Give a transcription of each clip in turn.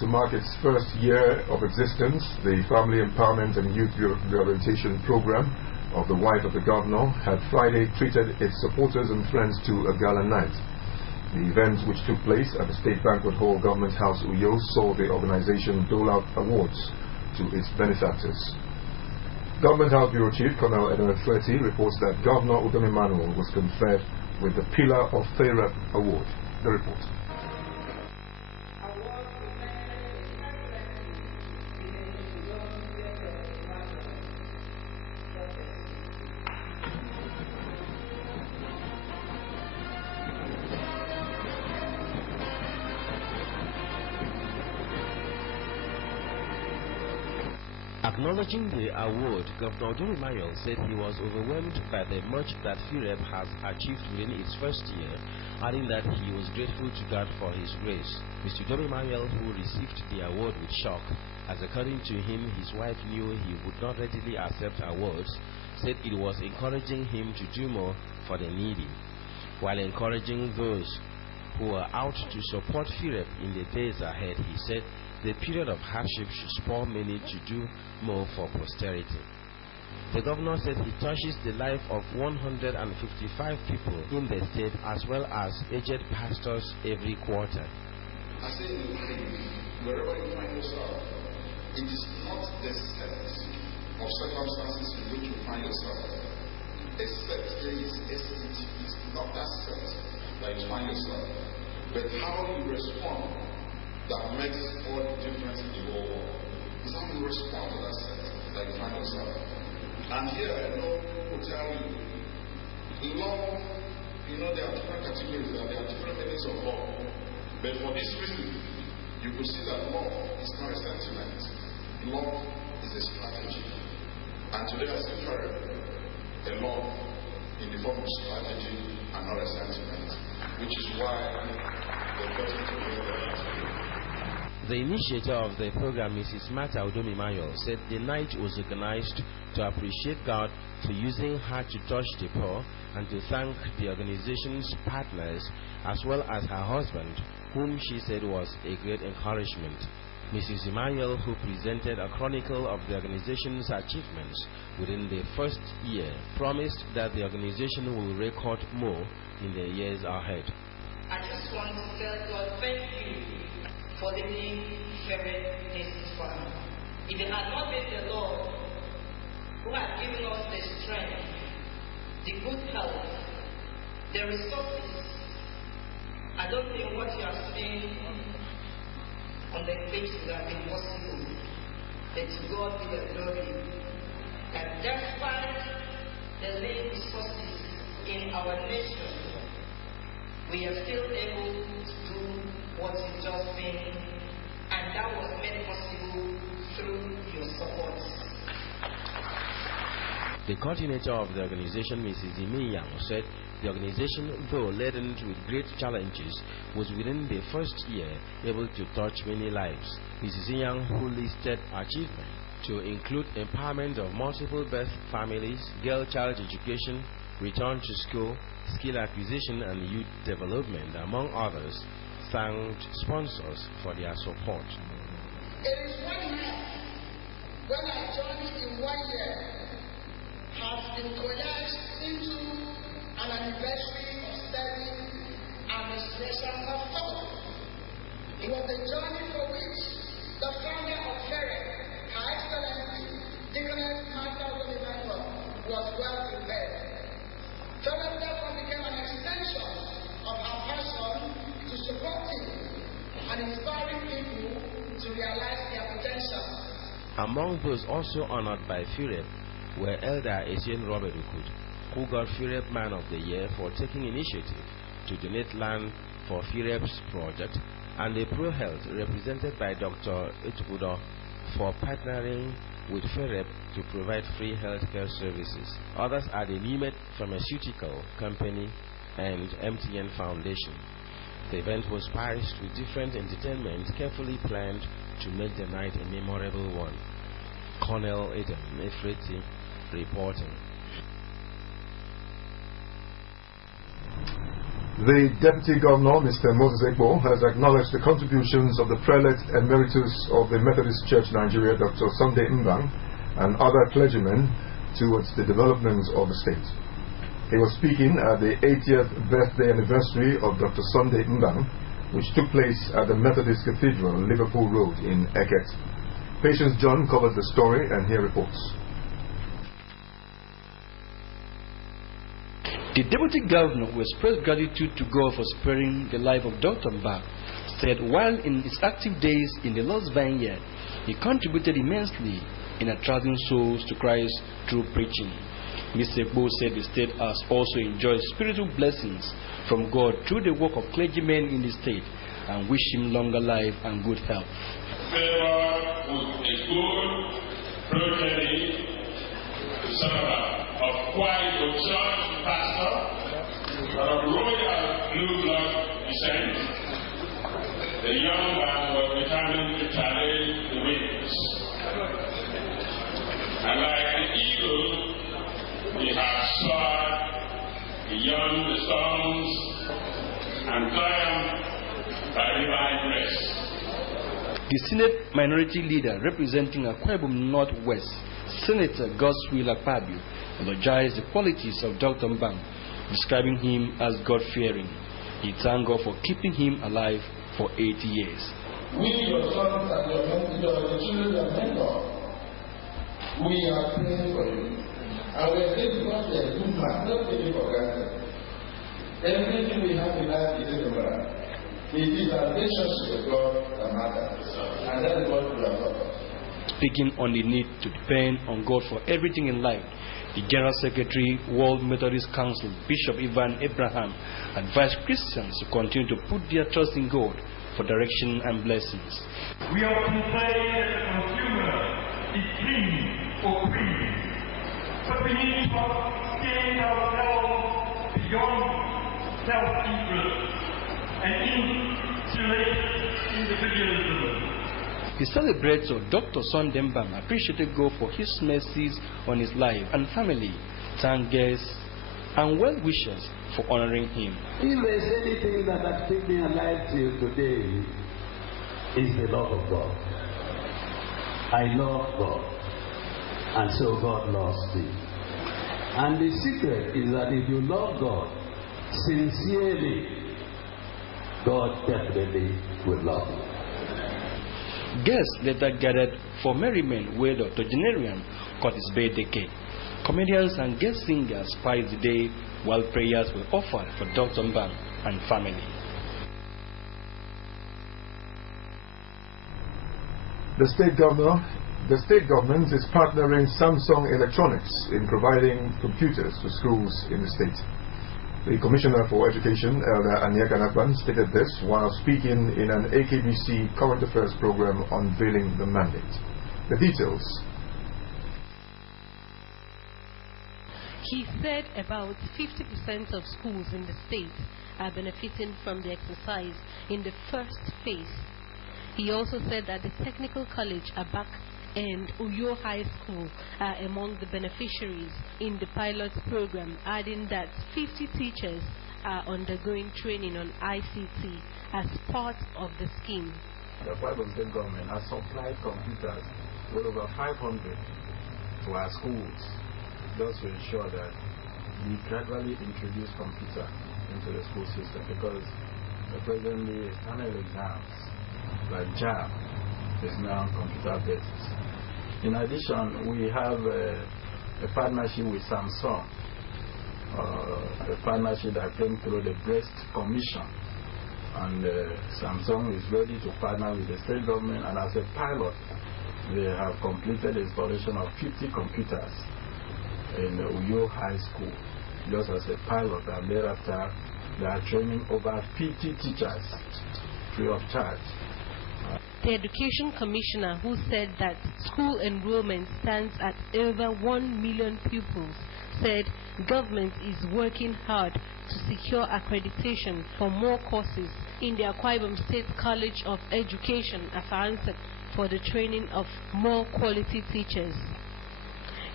to mark its first year of existence, the Family Empowerment and Youth Rehabilitation Program of the Wife of the Governor had Friday treated its supporters and friends to a gala night. The event, which took place at the State Banquet Hall, Government House, Uyo, saw the organization dole out awards to its benefactors. Government House Bureau Chief Colonel Edward Ferty reports that Governor Udom Emmanuel was conferred with the Pillar of FAREP Award. The report. Acknowledging the award, Governor Udom Emmanuel said he was overwhelmed by the much that FAREP has achieved within its first year, adding that he was grateful to God for his grace. Mr. Udom Emmanuel, who received the award with shock, as according to him his wife knew he would not readily accept awards, said it was encouraging him to do more for the needy. While encouraging those who are out to support FAREP in the days ahead, he said the period of hardship should spur many to do more for posterity. The governor said he touches the life of 155 people in the state as well as aged pastors every quarter. I say in life, wherever you find yourself, it is not the set of circumstances in which you find yourself. A set is not that set that you find yourself, but how you respond that makes all the difference in the whole world. It's how you respond to that set that you find yourself. And here, I know people will tell you, love, there are different categories, there are different meanings of love. But for this reason, you could see that love is not a sentiment. Love is a strategy. And today I see a love in the form of strategy and not a sentiment, which is why the person to know that. The initiator of the program, Mrs. Martha Udom Emmanuel, said the night was organized to appreciate God for using her to touch the poor and to thank the organization's partners as well as her husband, whom she said was a great encouragement. Mrs. Emmanuel, who presented a chronicle of the organization's achievements within the first year, promised that the organization will record more in the years ahead. I just want to tell God thank you for the name FAREP Nation Fund. If it had not been the Lord who had given us the strength, the good health, the resources, I don't think what you are seeing on the page would have been possible. But to God be the glory that despite the late resources in our nation, we are still able to do what you just saying, and that was made possible through your support. The coordinator of the organization, Mrs. Imi Yang, said the organization, though laden with great challenges, was within the first year able to touch many lives. Mrs. Yang, who listed achievements to include empowerment of multiple birth families, girl-child education, return to school, skill acquisition and youth development, among others, thanked sponsors for their support. It is 1 year when our journey in 1 year has been collaged into an anniversary of serving and restoration of hope. It was a journey for which the founder of FAREP, Her Excellency Deaconess Martha Udom Emmanuel, was well prepared. FAREP therefore became an extension of her passion to supporting and inspiring people to realize their potential. Among those also honored by FAREP were Elder Etienne Robert Ukud, who got FAREP Man of the Year for taking initiative to donate land for FAREP's project, and a Pro Health represented by Dr. Etukudo for partnering with FAREP to provide free healthcare services. Others are the Nimet Pharmaceutical Company and MTN Foundation. The event was spiced with different entertainment carefully planned to make the night a memorable one. Colonel Adam Efreti reporting. The Deputy Governor, Mr. Moses Ekbo, has acknowledged the contributions of the Prelate Emeritus of the Methodist Church Nigeria, Dr. Sunday Mbang, and other clergymen towards the development of the state. He was speaking at the 80th birthday anniversary of Dr. Sunday Mbang, which took place at the Methodist Cathedral, Liverpool Road in Eket. Patience John covers the story, and here reports. The Deputy Governor, who expressed gratitude to God for sparing the life of Dr. Mbang, said while in his active days in the Lord's Vineyard, he contributed immensely in attracting souls to Christ through preaching. Mr. Ekbo said the state has also enjoyed spiritual blessings from God through the work of clergymen in the state, and wish him longer life and good health. Favor with a good progeny, of quite a church pastor, of royal blue blood descent. The young man was determined to challenge the winds. And like the eagle, he has soared beyond the storms and triumphed by divine grace. The Senate Minority Leader representing Akwa Ibom Northwest, Senator Godswill Akpabio, elogiized the qualities of Dr. Mbang, describing him as God-fearing. He thanked God for keeping him alive for 80 years. We, your sons and your children and mentors, we are praying for you. And we are praying because you are a good man, not taking for granted. Everything we have in life is in the man. It is our relationship with God that matters. And that is what we are talking about. Speaking on the need to depend on God for everything in life, the General Secretary, World Methodist Council, Bishop Ivan Abraham, advised Christians to continue to put their trust in God for direction and blessings. We often say that the consumer is clean or green, but we need to extend ourselves beyond self-interest and insulate individualism. The celebrates of Dr. Sunday Mbang appreciated God for his mercies on his life and family, thanked guests and well-wishers for honoring him. If there is anything that has kept me alive till today, is the love of God. I love God, and so God loves me. And the secret is that if you love God sincerely, God definitely will love you. Guests later gathered for merriment where Dr. Generian caught his birthday cake. Comedians and guest singers spiced the day while prayers were offered for Dr. Mbang and family. The state government is partnering Samsung Electronics in providing computers to schools in the state. The Commissioner for Education, Elder Aniek Anakwan, stated this while speaking in an AKBC Current Affairs program unveiling the mandate. The details. He said about 50% of schools in the state are benefiting from the exercise in the first phase. He also said that the Technical College, Abak, and Uyo High School are among the beneficiaries in the pilot program, adding that 50 teachers are undergoing training on ICT as part of the scheme. The Akwa Ibom State government has supplied computers with over 500 to our schools, just to ensure that we gradually introduce computer into the school system, because presently external exams like JAM is now computer-based. In addition, we have a partnership with Samsung, a partnership that came through the Breast Commission, and Samsung is ready to partner with the state government, and as a pilot, they have completed the installation of 50 computers in Uyo High School, just as a pilot, and thereafter they are training over 50 teachers free of charge. The Education Commissioner, who said that school enrollment stands at over 1 million pupils, said government is working hard to secure accreditation for more courses in the Akwa Ibom State College of Education, Afaranset, for the training of more quality teachers.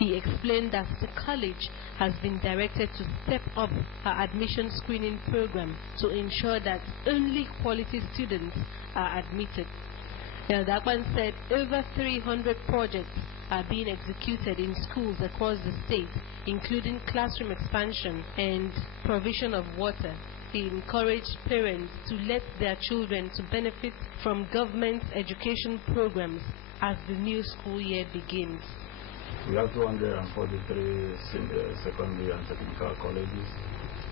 He explained that the college has been directed to step up her admission screening program to ensure that only quality students are admitted. Dakpan said over 300 projects are being executed in schools across the state, including classroom expansion and provision of water. He encouraged parents to let their children to benefit from government education programs as the new school year begins. We have 243 secondary and technical colleges.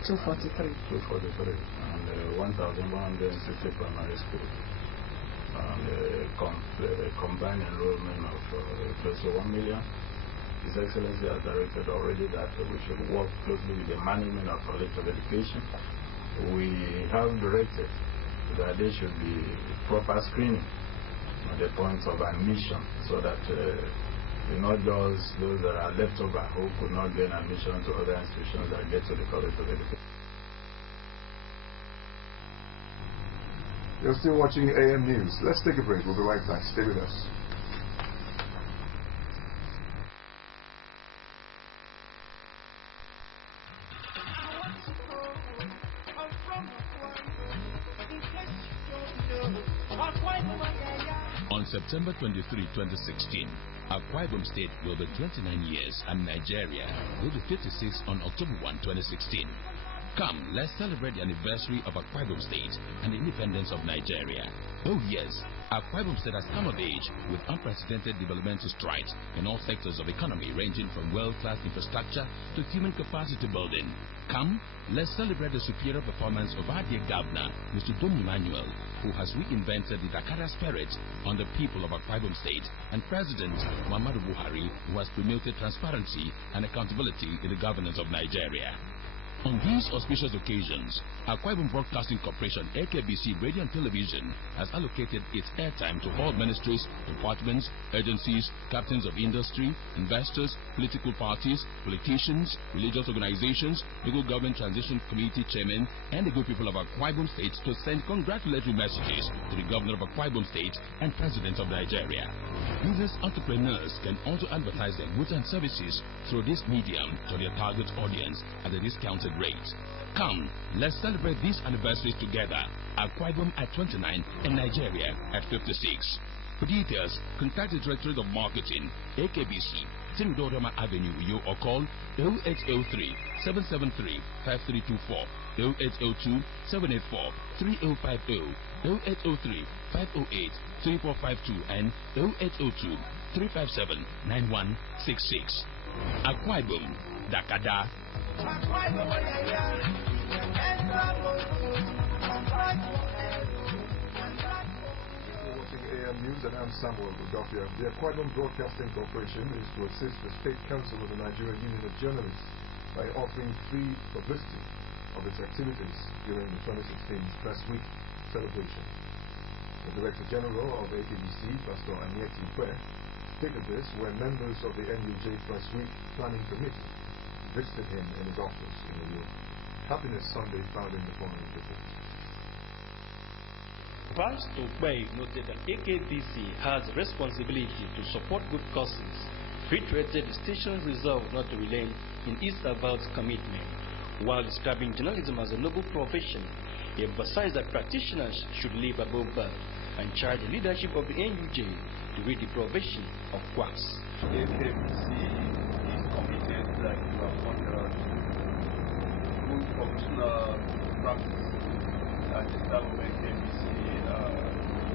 243. 243. And 1,160 primary schools. And combined enrollment of close to 1 million. His Excellency has directed already that we should work closely with the management of College of Education. We have directed that there should be proper screening at the points of admission so that not just those that are left over who could not gain admission to other institutions that get to the College of Education. You're still watching AM News. Let's take a break. We'll be right back. Stay with us. On September 23, 2016, Akwa Ibom State will be 29 years and Nigeria will be 56 on October 1, 2016. Come, let's celebrate the anniversary of Akwa Ibom State and the independence of Nigeria. Oh yes, Akwa Ibom State has come of age with unprecedented developmental strides in all sectors of economy, ranging from world-class infrastructure to human capacity building. Come, let's celebrate the superior performance of our dear Governor, Mr. Doni Emmanuel, who has reinvented the Dakar spirit on the people of Akwa Ibom State, and President Muhammadu Buhari, who has promoted transparency and accountability in the governance of Nigeria. On these auspicious occasions, Akwa Ibom Broadcasting Corporation, AKBC Radio and Television, has allocated its airtime to all ministries, departments, agencies, captains of industry, investors, political parties, politicians, religious organizations, local government transition committee chairmen, and the good people of Akwa Ibom State to send congratulatory messages to the governor of Akwa Ibom State and President of Nigeria. Business entrepreneurs can also advertise their goods and services through this medium to their target audience at a discounted rate. Come, let's celebrate these anniversaries together. Akwa Ibom at 29 and Nigeria at 56. For details, contact the Directorate of Marketing, AKBC, Timdodoma Avenue, Uyo, or call 0803 773 5324, 0802 784 3050, 0803 508 3452, and 0802 357 9166. Akwa Ibom, Dakada. Watching AM News, and I'm Samuel Udofia. The Akwa Ibom Broadcasting Corporation is to assist the State Council of the Nigerian Union of Journalists by offering free publicity of its activities during the 2016 Press Week celebration. The Director General of AKBC, Pastor Anieti Kwe, stated this when members of the NUJ Press Week Planning Committee visited him in his office in New York. Happiness Sunday found in the following report. Pastor Kwe noted that AKBC has a responsibility to support good causes, reiterated the station's resolve not to relent in its avowed commitment. While describing journalism as a noble profession, he emphasized that practitioners should live above birth and charge the leadership of the NUJ to rid the profession of quacks. AKBC is committed, like you have pointed out, to good professional practice, and the staff of AKBC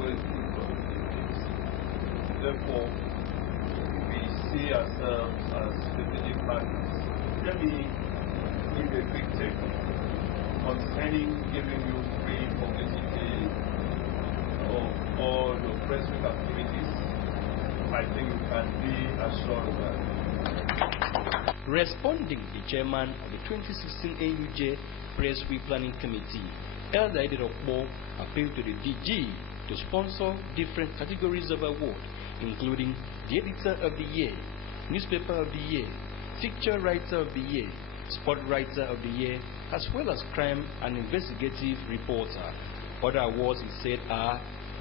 will good for AKBC. Therefore, we see ourselves as strategic partners. Let me give you a quick take concerning giving you free publicity of all your press week activities. I think you can be assured of that. Responding, the chairman of the 2016 NUJ Press Week Planning Committee, Elder Ede Okpo, appealed to the DG to sponsor different categories of award, including the Editor of the Year, Newspaper of the Year, Feature Writer of the Year, Sport Writer of the Year, as well as Crime and Investigative Reporter. Other awards, he said, are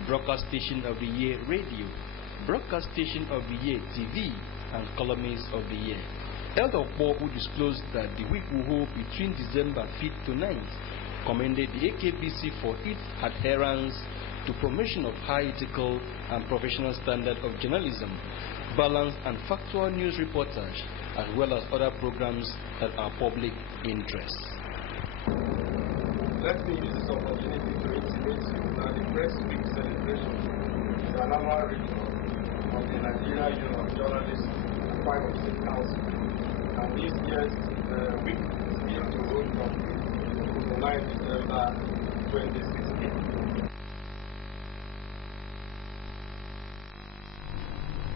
Broadcast Station of the Year Radio, Broadcast Station of the Year TV, and columnist of the year. Elder Okpo, who disclosed that the week will hold between December 5th to 9th, commended the AKBC for its adherence to promotion of high ethical and professional standard of journalism, balanced and factual news reportage, as well as other programs that are public interest. Let me use this opportunity to intimate you that the Press Week celebration is an annual ritual of the Nigeria Union of Journalists and Private State Council. And this year's week is built to hold complete on 9 December 2016.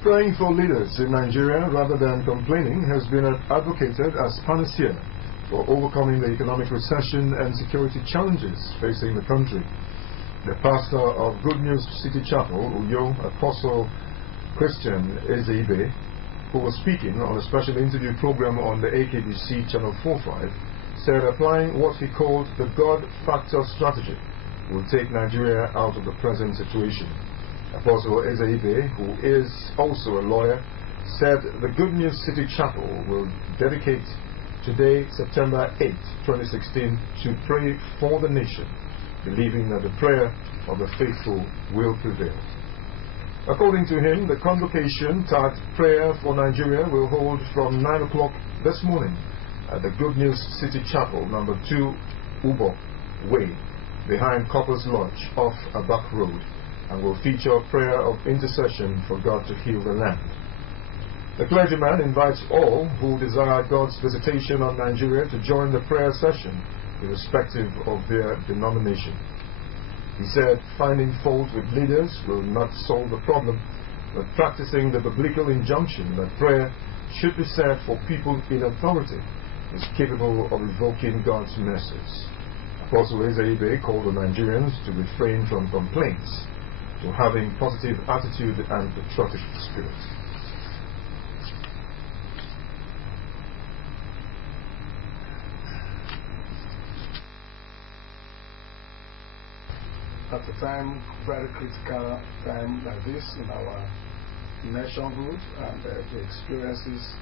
Praying for leaders in Nigeria rather than complaining has been advocated as panacea for overcoming the economic recession and security challenges facing the country. The pastor of Good News City Chapel, Uyo Apostle Christian Ezeibe, who was speaking on a special interview program on the AKBC Channel 45, said applying what he called the God Factor strategy will take Nigeria out of the present situation. Apostle Ezeibe, who is also a lawyer, said the Good News City Chapel will dedicate today, September 8, 2016, to pray for the nation, believing that the prayer of the faithful will prevail. According to him, the convocation tagged Prayer for Nigeria will hold from 9 o'clock this morning at the Good News City Chapel, number 2 Ubo Way, behind Coppers Lodge off Abak Road, and will feature a prayer of intercession for God to heal the land. The clergyman invites all who desire God's visitation on Nigeria to join the prayer session, irrespective of their denomination. He said finding fault with leaders will not solve the problem, but practicing the biblical injunction that prayer should be said for people in authority is capable of evoking God's mercies. Apostle Ezeibe called on Nigerians to refrain from complaints, to having positive attitude and patriotic spirit. At a time, very critical time like this in our nationhood and the experiences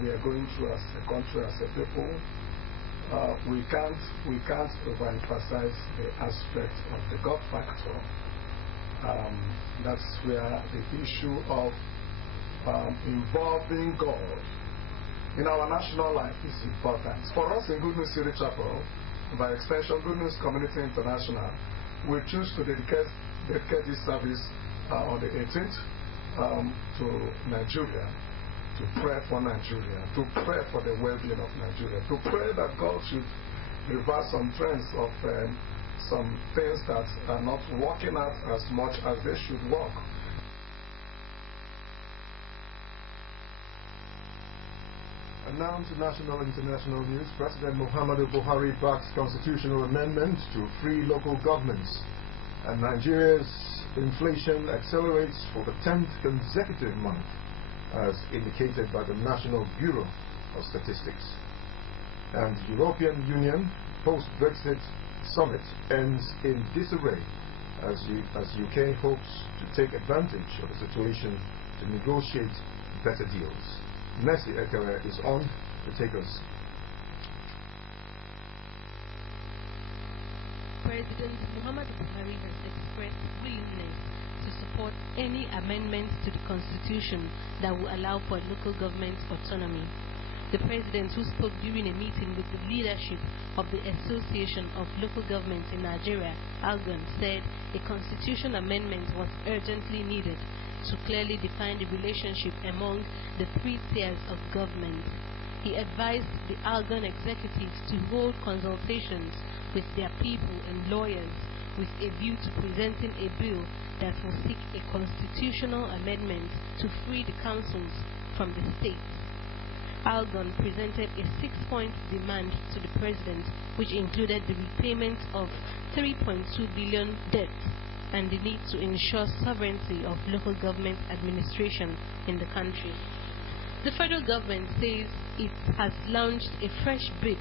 we are going through as a country, as a people, we can't overemphasize the aspect of the God factor. That's where the issue of involving God in our national life is important. For us in Good News City Chapel, by extension Good News Community International, we choose to dedicate this service on the 18th to Nigeria, to pray for Nigeria, to pray for the well-being of Nigeria, to pray that God should reverse some trends of some things that are not working out as much as they should work. And now to national and international news. President Muhammadu Buhari backs constitutional amendment to free local governments. And Nigeria's inflation accelerates for the 10th consecutive month, as indicated by the National Bureau of Statistics. And European Union post-Brexit summit ends in disarray as UK hopes to take advantage of the situation to negotiate better deals. Messi Ekere is on to take us. President Muhammadu Buhari has expressed willingness to support any amendments to the Constitution that will allow for local government autonomy. The President, who spoke during a meeting with the leadership of the Association of Local Governments in Nigeria, ALGON, said a constitution amendment was urgently needed to clearly define the relationship among the three tiers of government. He advised the ALGON executives to hold consultations with their people and lawyers with a view to presenting a bill that will seek a constitutional amendment to free the councils from the states. ALGON presented a 6-point demand to the President, which included the repayment of 3.2 billion debt and the need to ensure sovereignty of local government administration in the country. The federal government says it has launched a fresh bid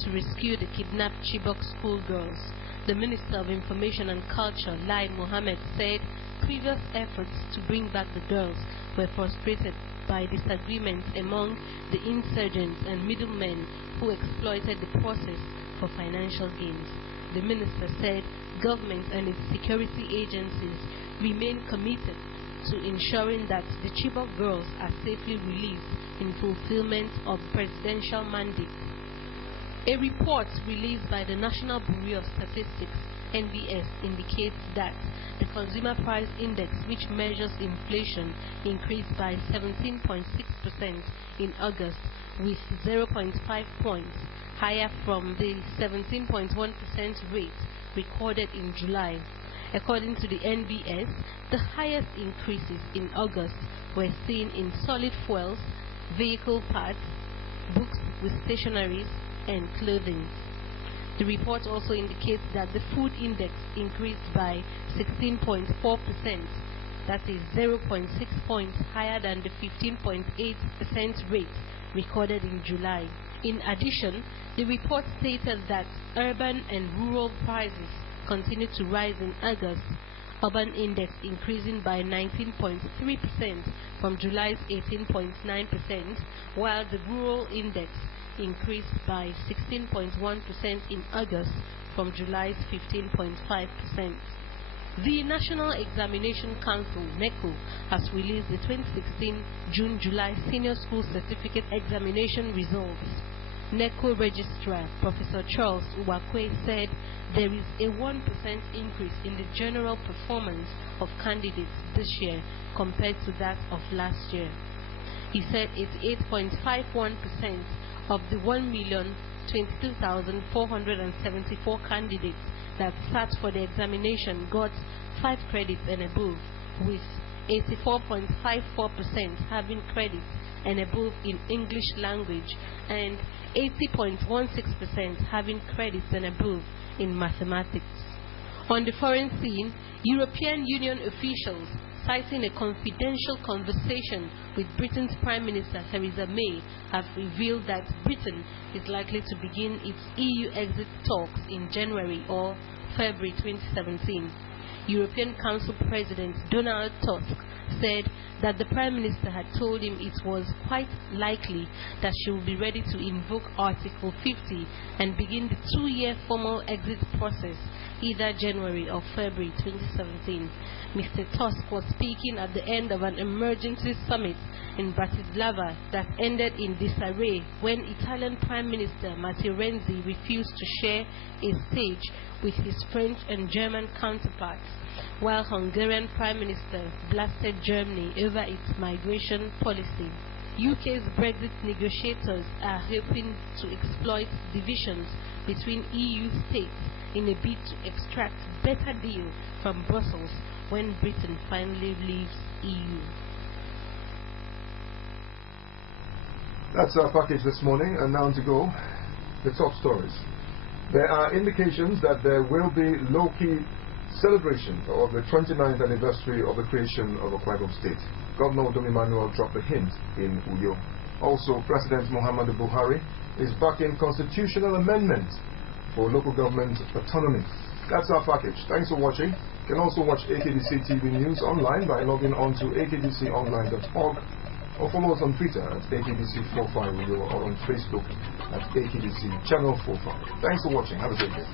to rescue the kidnapped Chibok schoolgirls. The Minister of Information and Culture, Lai Mohammed, said previous efforts to bring back the girls were frustrated by disagreements among the insurgents and middlemen who exploited the process for financial gains. The minister said government and its security agencies remain committed to ensuring that the Chibok girls are safely released in fulfillment of presidential mandate. A report released by the National Bureau of Statistics (NBS) indicates that the Consumer Price Index, which measures inflation, increased by 17.6% in August, with 0.5 points higher from the 17.1% rate recorded in July. According to the NBS, the highest increases in August were seen in solid fuels, vehicle parts, books with stationeries, and clothing. The report also indicates that the food index increased by 16.4%, that is 0.6 points higher than the 15.8% rate recorded in July. In addition, the report stated that urban and rural prices continued to rise in August, urban index increasing by 19.3% from July's 18.9%, while the rural index increased by 16.1% in August from July's 15.5%. The National Examination Council (NECO) has released the 2016 June-July Senior School Certificate Examination results. NECO Registrar Professor Charles Uwakwe said there is a 1% increase in the general performance of candidates this year compared to that of last year. He said 88.51% of the 1,022,474 candidates that sat for the examination got 5 credits and above, with 84.54% having credits and above in English language and 80.16% having credits and above in mathematics. On the foreign scene, European Union officials, citing a confidential conversation with Britain's Prime Minister Theresa May, have revealed that Britain is likely to begin its EU exit talks in January or February 2017. European Council President Donald Tusk said that the Prime Minister had told him it was quite likely that she would be ready to invoke Article 50 and begin the 2-year formal exit process either January or February 2017. Mr. Tusk was speaking at the end of an emergency summit in Bratislava that ended in disarray when Italian Prime Minister Matteo Renzi refused to share a stage with his French and German counterparts, while Hungarian Prime Minister blasted Germany over its migration policy. UK's Brexit negotiators are hoping to exploit divisions between EU states in a bid to extract better deal from Brussels when Britain finally leaves EU. That's our package this morning, and now to go the top stories. There are indications that there will be low-key celebration of the 29th anniversary of the creation of Akwa Ibom State. Governor Dom Emmanuel dropped a hint in Uyo. Also, President Muhammadu Buhari is backing constitutional amendment for local government autonomy. That's our package. Thanks for watching. You can also watch AKBC TV News online by logging on to akbconline.org or follow us on Twitter at AKBC45 or on Facebook at AKBC Channel 45. Thanks for watching. Have a great day.